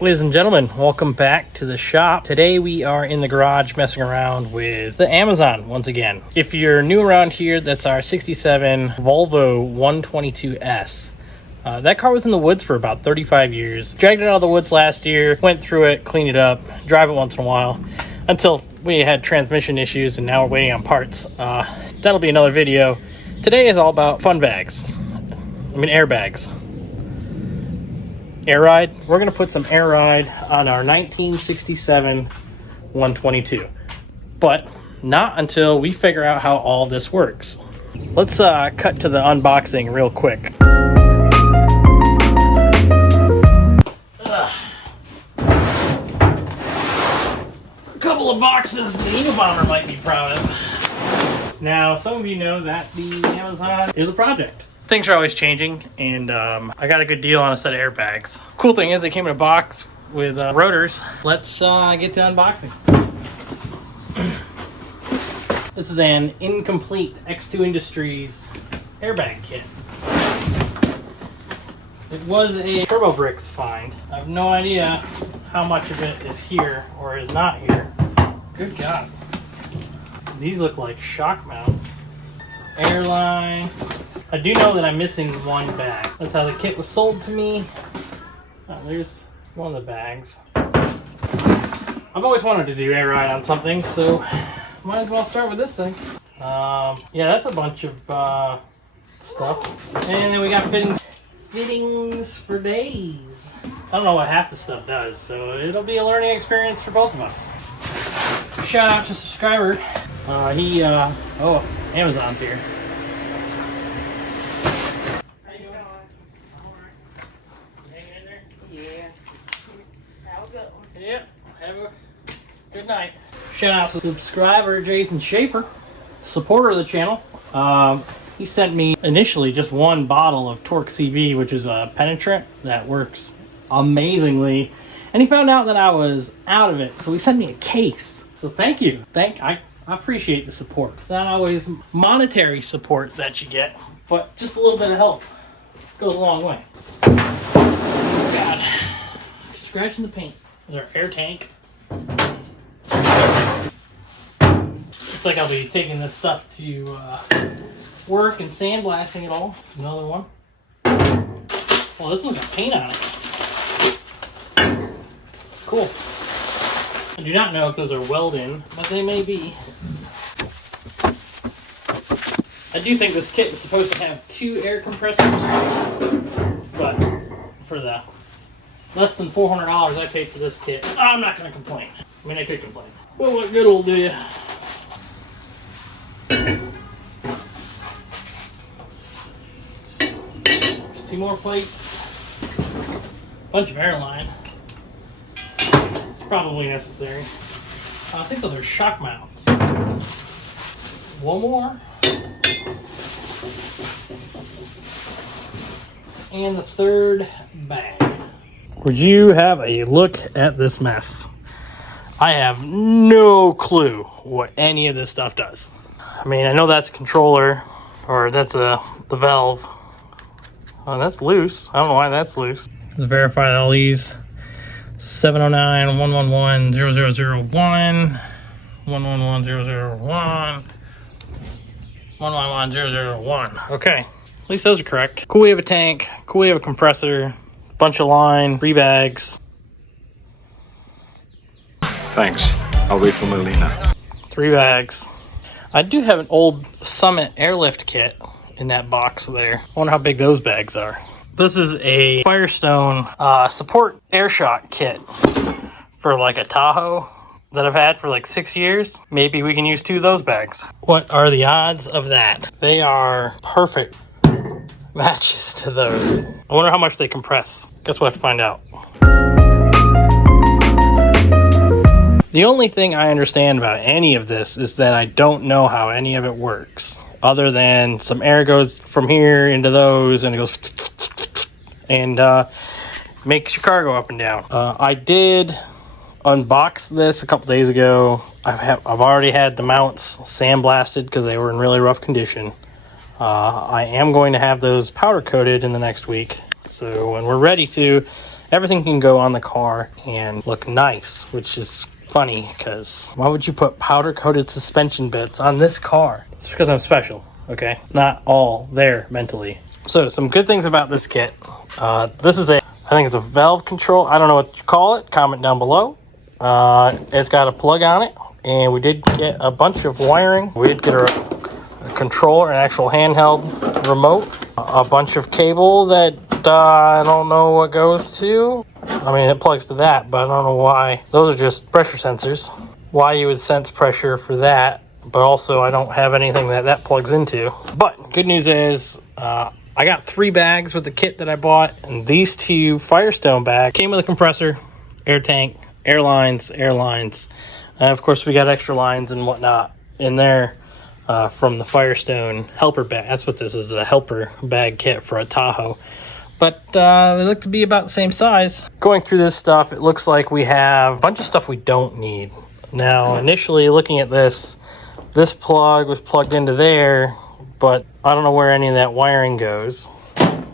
Ladies and gentlemen, welcome back to the shop. Today we are in the garage messing around with the Amazon once again. If you're new around here, that's our 67 Volvo 122S. That car was in the woods for about 35 years. Dragged it out of the woods last year, went through it, cleaned it up, drive it once in a while, until we had transmission issues and now we're waiting on parts. That'll be another video. Today is all about fun bags. Airbags. Air ride. We're going to put some air ride on our 1967 122. But not until we figure out how all this works. Let's cut to the unboxing real quick. A couple of boxes the Unabomber might be proud of. Now, some of you know that the Amazon is a project. Things are always changing, and I got a good deal on a set of airbags. Cool thing is they came in a box with rotors. Let's get to unboxing. This is an incomplete X2 Industries airbag kit. It was a Turbo Bricks find. I have no idea how much of it is here or is not here. Good God. These look like shock mount. Airline. I do know that I'm missing one bag. That's how the kit was sold to me. Oh, there's one of the bags. I've always wanted to do air ride on something, so might as well start with this thing. Yeah, that's a bunch of stuff. And then we got fittings for days. I don't know what half the stuff does, so it'll be a learning experience for both of us. Shout out to a subscriber. Oh, Amazon's here. Yep, have a good night. Shout out to subscriber Jason Schaefer, supporter of the channel. He sent me initially just one bottle of Torque CV, which is a penetrant that works amazingly. And he found out that I was out of it, so he sent me a case. So thank you. I appreciate the support. It's not always monetary support that you get, but just a little bit of help goes a long way. God, scratching the paint. There's our air tank. Looks like I'll be taking this stuff to work and sandblasting it all. Another one. Well, this one's got paint on it. Cool. I do not know if those are weld-in, but they may be. I do think this kit is supposed to have 2 air compressors, but for the less than $400 I paid for this kit, I'm not going to complain. I mean, I could complain. Well, what good will do you? There's 2 more plates. Bunch of airline. It's probably necessary. I think those are shock mounts. One more. And the third bag. Would you have a look at this mess? I have no clue what any of this stuff does. I mean, I know that's a controller, or that's the valve. Oh, that's loose. I don't know why that's loose. Let's verify all these. 709 111 0001 111 001 111 001. Okay, at least those are correct. Cool, we have a tank. Cool, we have a compressor. Bunch of line, 3 bags. Thanks. I'll wait for Melina. 3 bags. I do have an old Summit airlift kit in that box there. I wonder how big those bags are. This is a Firestone support air shock kit for like a Tahoe that I've had for like 6 years. Maybe we can use 2 of those bags. What are the odds of that? They are perfect matches to those. I wonder how much they compress. Guess we'll have to find out. The only thing I understand about any of this is that I don't know how any of it works, other than some air goes from here into those and it goes and makes your car go up and down. I did unbox this a couple days ago. I've already had the mounts sandblasted because they were in really rough condition. I am going to have those powder coated in the next week. So when we're ready to, Everything can go on the car and look nice, which is funny because why would you put powder coated suspension bits on this car? It's because I'm special, okay? Not all there mentally. So some good things about this kit. This is I think it's a valve control. I don't know what you call it. Comment down below. It's got a plug on it, and we did get a bunch of wiring. We did get a controller, an actual handheld remote, a bunch of cable that I don't know what goes to. I mean, it plugs to that, but I don't know why. Those are just pressure sensors. Why you would sense pressure for that, but also I don't have anything that plugs into. But good news is I got 3 bags with the kit that I bought, and these 2 Firestone bags came with a compressor, air tank, air lines. Of course, we got extra lines and whatnot in there from the Firestone helper bag. That's what this is, a helper bag kit for a Tahoe. But they look to be about the same size. Going through this stuff, it looks like we have a bunch of stuff we don't need. Now, initially looking at this plug was plugged into there, but I don't know where any of that wiring goes.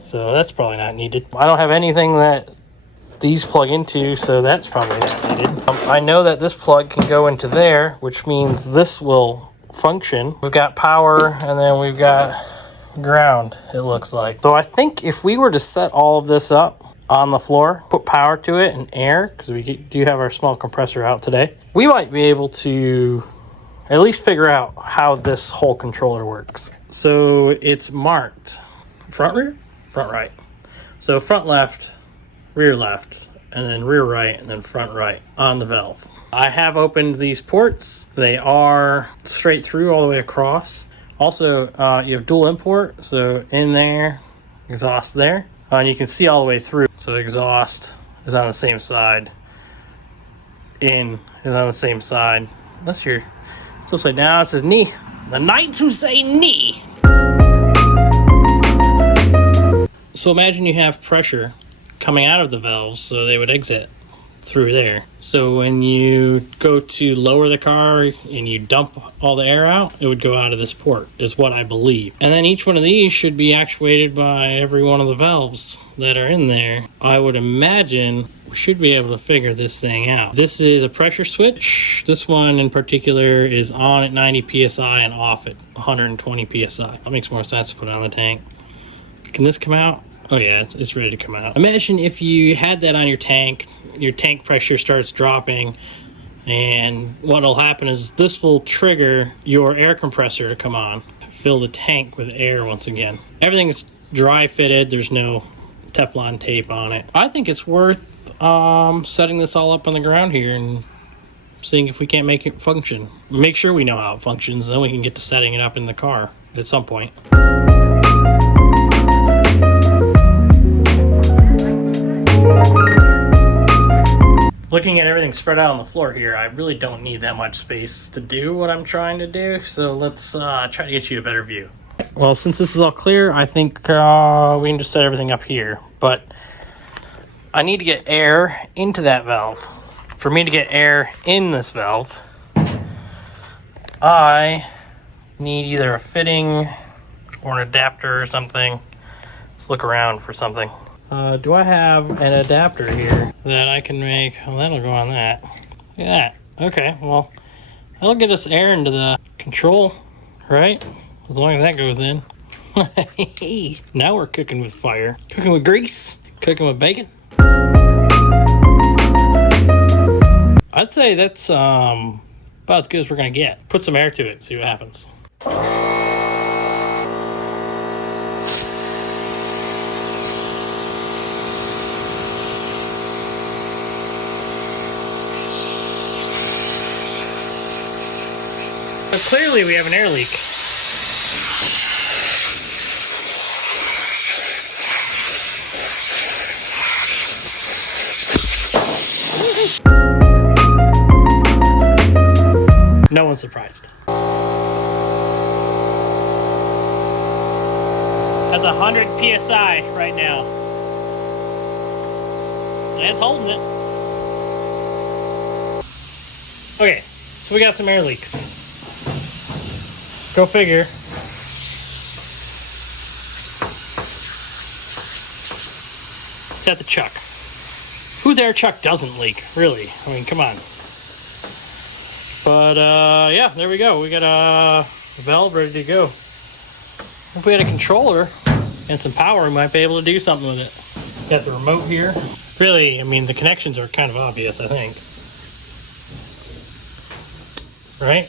So that's probably not needed. I don't have anything that these plug into, so that's probably not needed. I know that this plug can go into there, which means this will function. We've got power, and then we've got ground, it looks like. So I think if we were to set all of this up on the floor, put power to it and air, because we do have our small compressor out today, we might be able to at least figure out how this whole controller works. So it's marked front rear, front right. So front left, rear left, and then rear right, and then front right on the valve. I have opened these ports. They are straight through all the way across. Also, you have dual import, so in there, exhaust there. And you can see all the way through. So exhaust is on the same side. In is on the same side. Unless it's upside down, it says knee. The knights who say knee. So imagine you have pressure coming out of the valves, so they would exit through there. So when you go to lower the car and you dump all the air out, it would go out of this port, is what I believe. And then each one of these should be actuated by every one of the valves that are in there. I would imagine we should be able to figure this thing out. This is a pressure switch. This one in particular is on at 90 psi and off at 120 psi. That makes more sense to put it on the tank. Can this come out? Oh yeah, it's ready to come out. Imagine if you had that on your tank pressure starts dropping, and what'll happen is this will trigger your air compressor to come on, fill the tank with air once again. Everything's dry fitted, there's no Teflon tape on it. I think it's worth setting this all up on the ground here and seeing if we can't make it function. Make sure we know how it functions, then we can get to setting it up in the car at some point. Looking at everything spread out on the floor here, I really don't need that much space to do what I'm trying to do, so let's try to get you a better view. Well, since this is all clear, I think we can just set everything up here, but I need to get air into that valve. For me to get air in this valve, I need either a fitting or an adapter or something. Let's look around for something. Do I have an adapter here that I can make? Well, that'll go on that. Look at that. Okay, well, that'll get us air into the control, right? As long as that goes in. Now we're cooking with fire. Cooking with grease. Cooking with bacon. I'd say that's about as good as we're going to get. Put some air to it, see what happens. But clearly we have an air leak. No one's surprised. That's 100 psi right now. And it's holding it. Okay, so we got some air leaks. Go figure. It's at the chuck. Whose air chuck doesn't leak, really? I mean, come on. But, yeah, there we go. We got a valve ready to go. If we had a controller and some power, we might be able to do something with it. Got the remote here. Really, I mean, the connections are kind of obvious, I think. Right?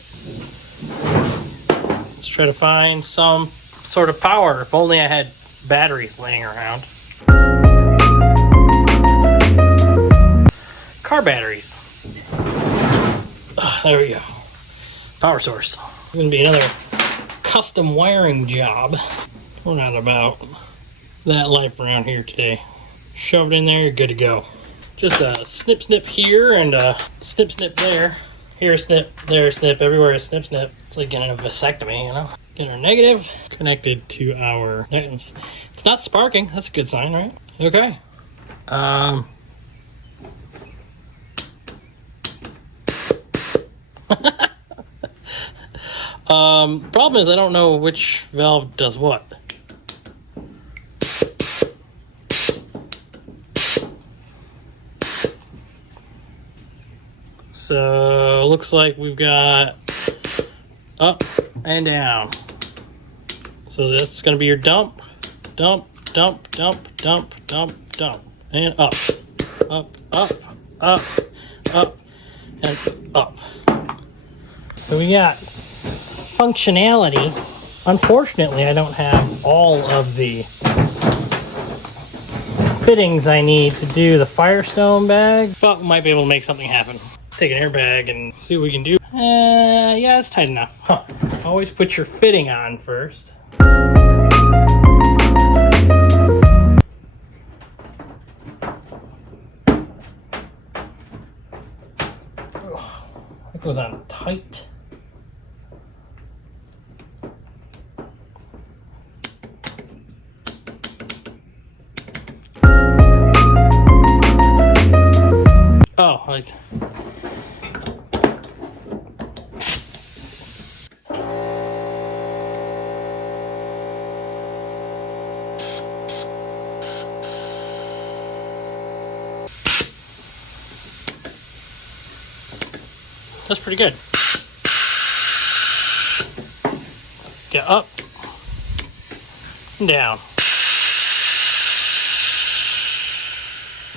Let's try to find some sort of power. If only I had batteries laying around. Car batteries. There we go. Power source. It's gonna be another custom wiring job. We're not about that life around here today. Shove it in there, you're good to go. Just a snip snip here and a snip snip there. Here a snip, there a snip, everywhere a snip snip. It's like getting a vasectomy, you know? Get our negative connected to our... It's not sparking, that's a good sign, right? Okay. Problem is I don't know which valve does what. So looks like we've got up and down. So that's gonna be your dump, dump, dump, dump, dump, dump, dump, and up, up, up, up, up, and up. So we got functionality. Unfortunately, I don't have all of the fittings I need to do the Firestone bag, but we might be able to make something happen. Take an airbag and see what we can do. Yeah, it's tight enough. Huh. Always put your fitting on first. It goes on tight. Oh, right. That's pretty good. Get up and down.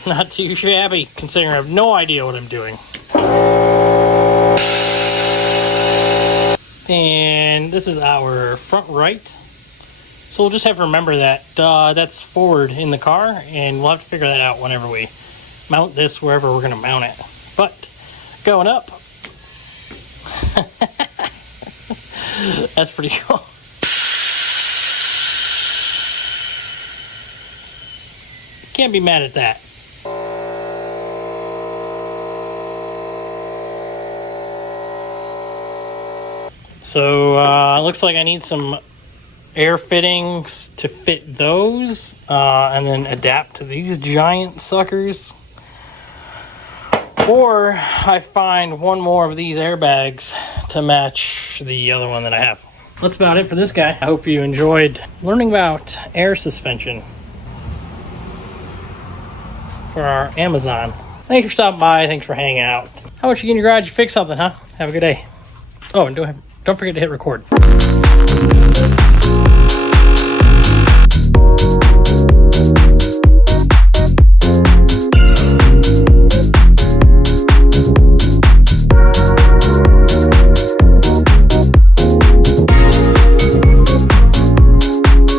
Not too shabby, considering I have no idea what I'm doing. And this is our front right. So we'll just have to remember that that's forward in the car, and we'll have to figure that out whenever we mount this wherever we're going to mount it. But going up, that's pretty cool. Can't be mad at that. So looks like I need some air fittings to fit those and then adapt to these giant suckers. Or I find one more of these airbags to match the other one that I have. That's about it for this guy. I hope you enjoyed learning about air suspension for our Amazon. Thanks for stopping by. Thanks for hanging out. How much you get in your garage? You fix something, huh? Have a good day. Oh, and don't forget to hit record.